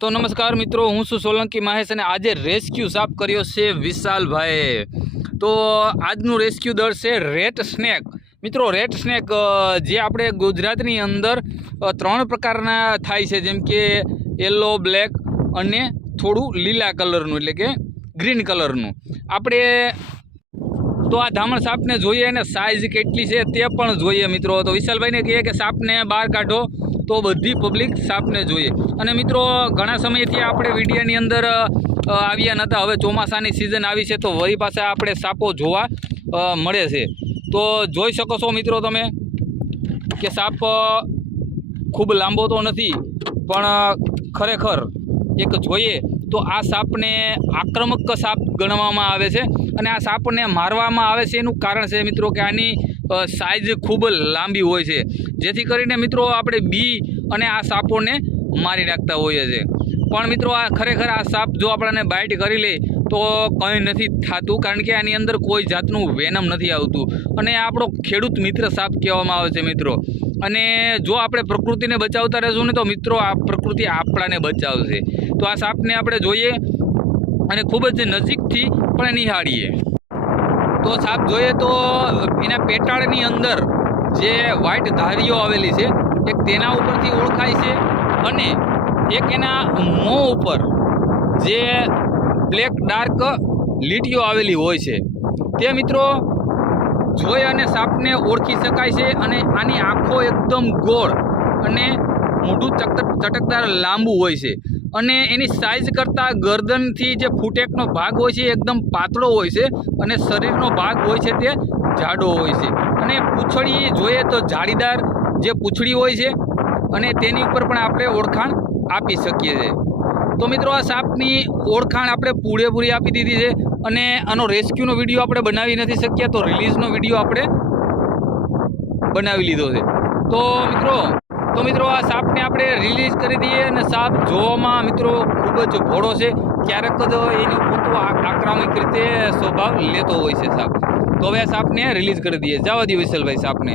તો નમસ્કાર મિત્રો, હું છું સોલંકી મહેશ અને આજે રેસ્ક્યુ સાફ કર્યો છે વિશાલભાઈ તો આજનું રેસ્ક્યુ દર છે રેટ સ્નેક મિત્રો રેટ સ્નેક જે આપણે ગુજરાતની અંદર ત્રણ પ્રકારના થાય છે, જેમ કે યલો બ્લેક અને થોડું લીલા કલરનું એટલે કે ગ્રીન કલરનું આપણે તો આ ધામણ સાપને જોઈએ અને સાઇઝ કેટલી છે તે પણ જોઈએ મિત્રો. તો વિશાલભાઈને કહીએ કે સાપને બહાર કાઢો. તો બધી પબ્લિક સાપને જોઈએ. અને મિત્રો, ઘણા સમયથી આપણે વિડીયોની અંદર આવ્યા નહોતા હવે ચોમાસાની સિઝન આવી છે તો વળી પાસે આપણે સાપો જોવા મળે છે. તો જોઈ શકો છો મિત્રો તમે કે સાપ ખૂબ લાંબો તો નથી, પણ ખરેખર એક જોઈએ તો આ સાપને આક્રમક સાપ ગણવામાં આવે છે. અને આ સાપને મારવામાં આવે છે એનું કારણ છે મિત્રો કે આની સાઇઝ ખૂબ લાંબી હોય છે. જેથી કરીને મિત્રો આપણે બી અને આ સાપોને મારી નાખતા હોઈએ છીએ. પણ મિત્રો આ ખરેખર આ સાપ જો આપણને બાઇટ કરી લે તો કંઈ નથી થતું, કારણ કે આની અંદર કોઈ જાતનું વેનમ નથી આવતું. અને આપણો ખેડૂત મિત્ર સાપ કહેવામાં આવે છે મિત્રો. અને જો આપણે પ્રકૃતિને બચાવતા રહેશું ને તો મિત્રો આ પ્રકૃતિ આપણાને બચાવશે. તો આ સાપને આપણે જોઈએ અને ખૂબ જ નજીકથી પણ નિહાળીએ તો સાપ જોઈએ તો એના પેટાળની અંદર જે વ્હાઇટ ધારીઓ આવેલી છે, એક તેના ઉપરથી ઓળખાય છે અને એક એના મોં ઉપર જે બ્લેક ડાર્ક લીટીઓ આવેલી હોય છે. તે મિત્રો જોઈ અને સાપને ઓળખી શકાય છે અને આની આંખો એકદમ ગોળ અને મોઢું ચટક ચટકદાર લાંબુ હોય છે. અને એની સાઇઝ કરતાં ગરદનથી જે ફૂટેકનો ભાગ હોય છે એ એકદમ પાતળો હોય છે અને શરીરનો ભાગ હોય છે તે જાડો હોય છે. અને પૂંછડી જોઈએ તો જાળીદાર જે પૂંછડી હોય છે અને તેની ઉપર પણ આપણે ઓળખાણ આપી શકીએ છીએ. તો મિત્રો આ સાપની ઓળખાણ આપણે પૂરેપૂરી આપી દીધી છે અને આનો રેસ્ક્યુનો વીડિયો આપણે બનાવી નથી શક્યા તો રિલીઝનો વીડિયો આપણે બનાવી લીધો છે. તો મિત્રો તો મિત્રો આ સાપને આપણે રિલીઝ કરી દઈએ અને સાપ જોવામાં મિત્રો ખૂબ જ ભોળો છે. ક્યારેક જ એનું પૂરતું આક્રમક રીતે સ્વભાવ લેતો હોય છે સાપ. તો હવે સાપને રિલીઝ કરી દઈએ. જવા દઈએ વિશાલભાઈ સાપને.